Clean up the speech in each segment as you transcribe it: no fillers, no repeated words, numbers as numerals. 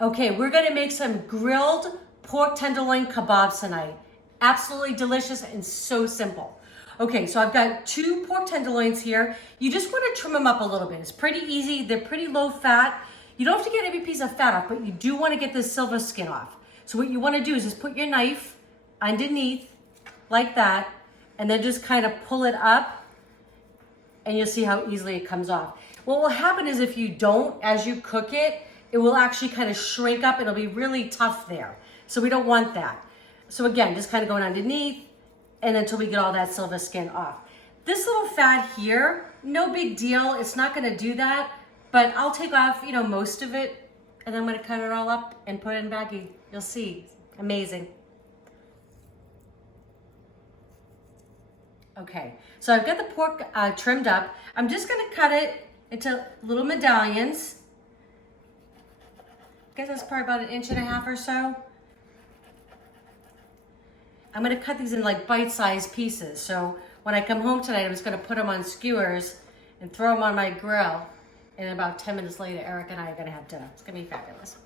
Okay, we're gonna make some grilled pork tenderloin kebabs tonight. Absolutely delicious and so simple. Okay, so I've got 2 pork tenderloins here. You just wanna trim them up a little bit. It's pretty easy, they're pretty low fat. You don't have to get every piece of fat off, but you do wanna get this silver skin off. So what you wanna do is just put your knife underneath, like that, and then just kind of pull it up, and you'll see how easily it comes off. What will happen is if you don't, as you cook it, it will actually kind of shrink up. It'll be really tough there. So we don't want that. So again, just kind of going underneath and until we get all that silver skin off. This little fat here, no big deal. It's not gonna do that, but I'll take off, most of it, and then I'm gonna cut it all up and put it in a baggie. You'll see, amazing. Okay, so I've got the pork trimmed up. I'm just gonna cut it into little medallions. I guess that's probably about 1.5 inches or so. I'm gonna cut these in like bite-sized pieces. So when I come home tonight, I'm just gonna put them on skewers and throw them on my grill. And about 10 minutes later, Eric and I are gonna have dinner. It's gonna be fabulous.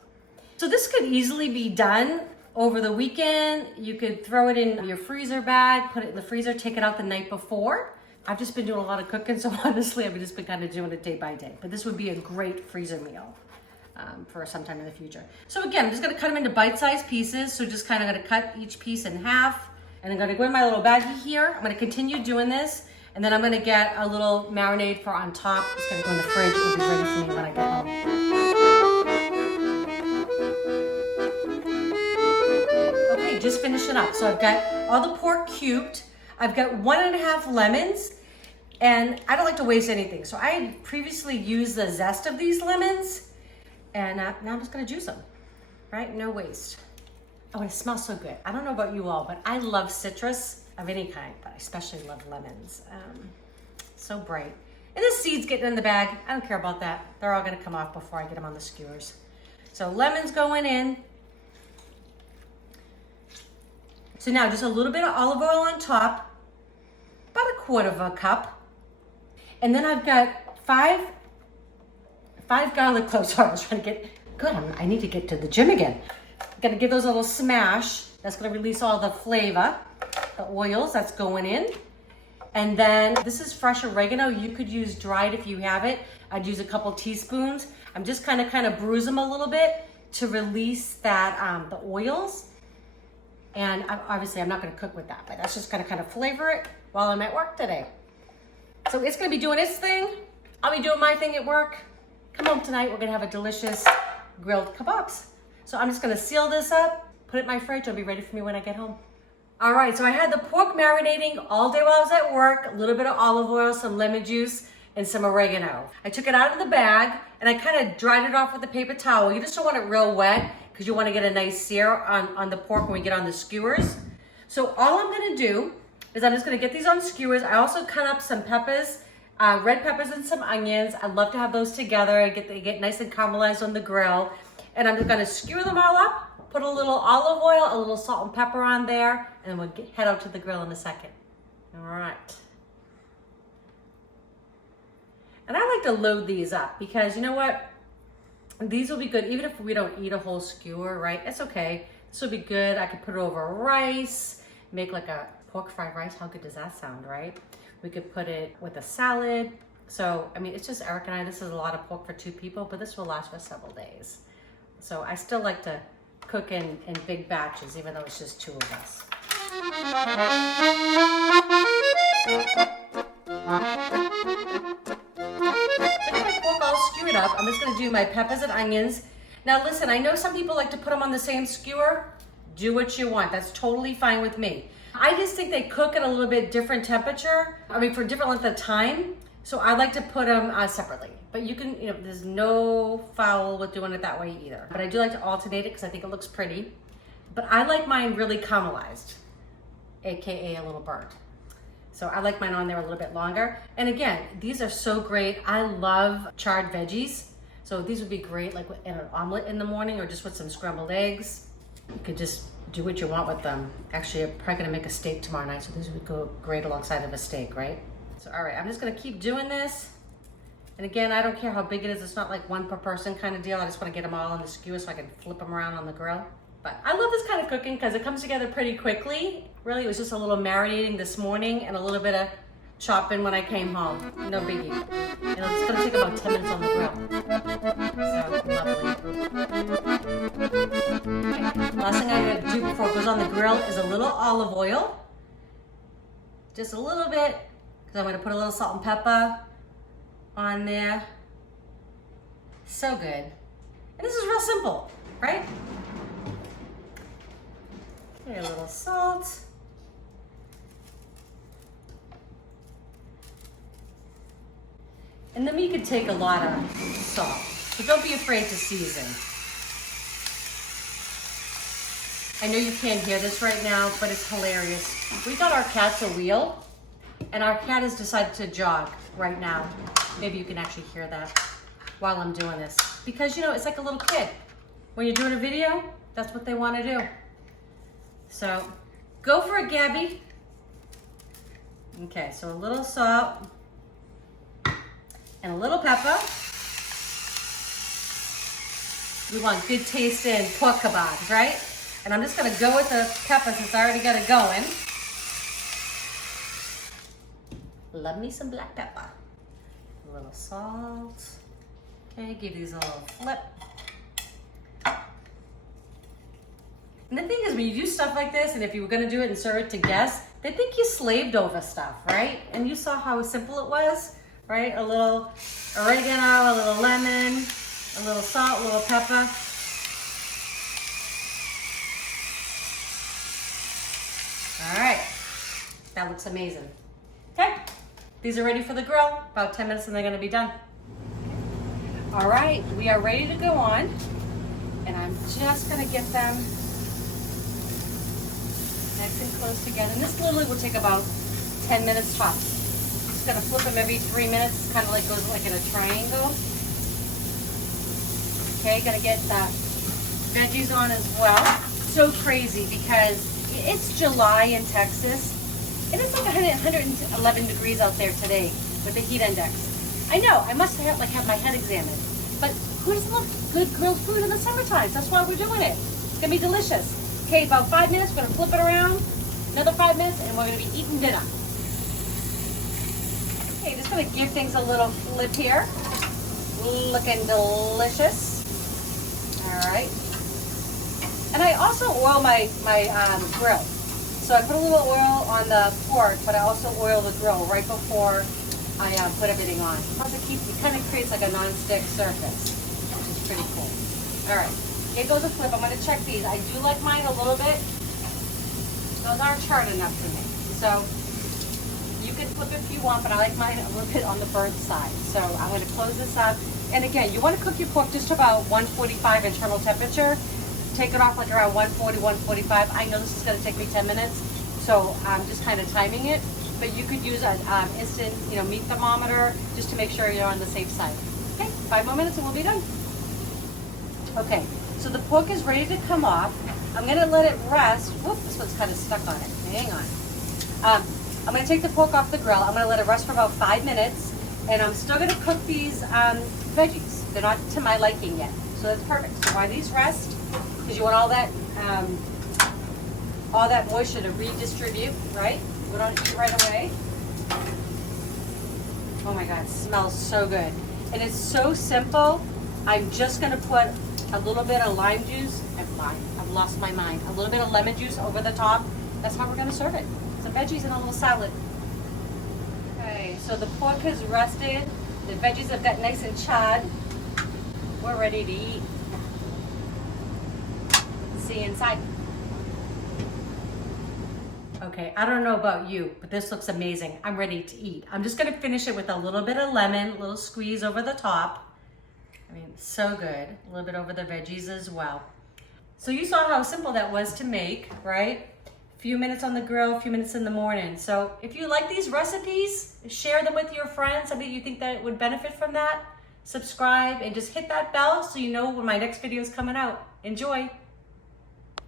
So this could easily be done over the weekend. You could throw it in your freezer bag, put it in the freezer, take it out the night before. I've just been doing a lot of cooking, so honestly, I've just been kind of doing it day by day. But this would be a great freezer meal for sometime in the future. So again, I'm just gonna cut them into bite-sized pieces. So just kind of gonna cut each piece in half. And I'm gonna go in my little baggie here. I'm gonna continue doing this. And then I'm gonna get a little marinade for on top. It's gonna go in the fridge. It'll be ready for me when I get home. Okay, just finishing up. So I've got all the pork cubed. I've got 1.5 lemons. And I don't like to waste anything. So I had previously used the zest of these lemons. And now I'm just gonna juice them, right? No waste. Oh, it smells so good. I don't know about you all, but I love citrus of any kind, but I especially love lemons. So bright. And the seeds getting in the bag, I don't care about that. They're all gonna come off before I get them on the skewers. So lemons going in. So now just a little bit of olive oil on top, about 1/4 cup. And then I've got five garlic cloves. Sorry, I was trying to get good. I need to get to the gym again. I'm gonna give those a little smash. That's gonna release all the flavor, the oils that's going in. And then this is fresh oregano. You could use dried if you have it. I'd use a couple teaspoons. I'm just kind of bruise them a little bit to release that the oils. And obviously I'm not gonna cook with that, but that's just gonna kind of flavor it while I'm at work today. So it's gonna be doing its thing. I'll be doing my thing at work. Come home tonight, we're gonna have a delicious grilled kebabs. So I'm just gonna seal this up, put it in my fridge, it'll be ready for me when I get home. All right, so I had the pork marinating all day while I was at work, a little bit of olive oil, some lemon juice, and some oregano. I took it out of the bag and I kind of dried it off with a paper towel. You just don't want it real wet because you want to get a nice sear on the pork when we get on the skewers. So all I'm gonna do is I'm just gonna get these on skewers. I also cut up some peppers, red peppers and some onions. I love to have those together. They get nice and caramelized on the grill. And I'm just gonna skewer them all up, put a little olive oil, a little salt and pepper on there, and then we'll head out to the grill in a second. All right. And I like to load these up because you know what? These will be good even if we don't eat a whole skewer, right? It's okay. This will be good. I could put it over rice, make like a pork fried rice. How good does that sound, right? We could put it with a salad. So, I mean, it's just Eric and I. This is a lot of pork for 2 people, but this will last for several days. So I still like to cook in big batches, even though it's just 2 of us. My pork all skewered up. I'm just gonna do my peppers and onions. Now listen, I know some people like to put them on the same skewer. Do what you want. That's totally fine with me. I just think they cook at a little bit different temperature. I mean, for a different length of time. So I like to put them separately. But you can, there's no foul with doing it that way either. But I do like to alternate it because I think it looks pretty. But I like mine really caramelized, AKA a little burnt. So I like mine on there a little bit longer. And again, these are so great. I love charred veggies. So these would be great like in an omelet in the morning or just with some scrambled eggs. You could just do what you want with them. Actually, I'm probably gonna make a steak tomorrow night, so these would go great alongside of a steak, right? So all right, I'm just gonna keep doing this And again, I don't care how big it is. It's not like one per person kind of deal. I just want to get them all on the skewer so I can flip them around on the grill. But I love this kind of cooking because it comes together pretty quickly. Really, it was just a little marinating this morning and a little bit of chopping when I came home. No biggie. You know, it's gonna take about 10 minutes on the grill. So lovely. Okay. Last thing I'm gonna do before it goes on the grill is a little olive oil. Just a little bit, because I'm gonna put a little salt and pepper on there. So good. And this is real simple, right? Okay, a little salt. And then you could take a lot of salt. So don't be afraid to season. I know you can't hear this right now, but it's hilarious. We got our cats a wheel, and our cat has decided to jog right now. Maybe you can actually hear that while I'm doing this. Because, you know, it's like a little kid. When you're doing a video, that's what they want to do. So, go for it, Gabby. Okay, so a little salt and a little pepper. We want good tasting pork kebabs, right? And I'm just gonna go with the pepper since I already got it going. Love me some black pepper. A little salt. Okay, give these a little flip. And the thing is, when you do stuff like this, and if you were gonna do it and serve it to guests, they think you slaved over stuff, right? And you saw how simple it was, right? A little oregano, a little lemon, a little salt, a little pepper. All right, that looks amazing. Okay, these are ready for the grill. About 10 minutes and they're gonna be done. All right, we are ready to go on. And I'm just gonna get them nice and close together. And this literally will take about 10 minutes tops. Just gonna flip them every 3 minutes. Kind of like goes like in a triangle. Okay, gonna get the veggies on as well. So crazy because it's July in Texas, and it's like 111 degrees out there today with the heat index. I know, I must have my head examined, but who doesn't love good grilled food in the summertime? That's why we're doing it. It's gonna be delicious. Okay, about 5 minutes, we're gonna flip it around, another 5 minutes, and we're gonna be eating dinner. Okay, just gonna give things a little flip here. Looking delicious. All right. And I also oil my grill. So I put a little oil on the pork, but I also oil the grill right before I put everything on. Plus it kind of creates like a non-stick surface, which is pretty cool. All right, here goes a flip. I'm gonna check these. I do like mine a little bit. Those aren't charred enough to me. So you can flip if you want, but I like mine a little bit on the burnt side. So I'm gonna close this up. And again, you wanna cook your pork just about 145 internal temperature. Take it off like around 140, 145. I know this is gonna take me 10 minutes, so I'm just kind of timing it. But you could use an instant, meat thermometer just to make sure you're on the safe side. Okay, 5 more minutes and we'll be done. Okay, so the pork is ready to come off. I'm gonna let it rest. Whoop, this one's kind of stuck on it. Hang on. I'm gonna take the pork off the grill. I'm gonna let it rest for about 5 minutes, and I'm still gonna cook these veggies. They're not to my liking yet, so that's perfect. So while these rest, because you want all that moisture to redistribute, right? We don't eat right away. Oh my God, it smells so good. And it's so simple. I'm just gonna put a little bit of lime juice, I've lost my mind. A little bit of lemon juice over the top. That's how we're gonna serve it. Some veggies and a little salad. Okay, so the pork has rested. The veggies have got nice and charred. We're ready to eat. See you inside. Okay, I don't know about you, but this looks amazing. I'm ready to eat. I'm just gonna finish it with a little bit of lemon, a little squeeze over the top. I mean, so good. A little bit over the veggies as well. So you saw how simple that was to make, right? A few minutes on the grill, a few minutes in the morning. So if you like these recipes, share them with your friends, somebody you think that would benefit from that. Subscribe and just hit that bell so you know when my next video is coming out. Enjoy.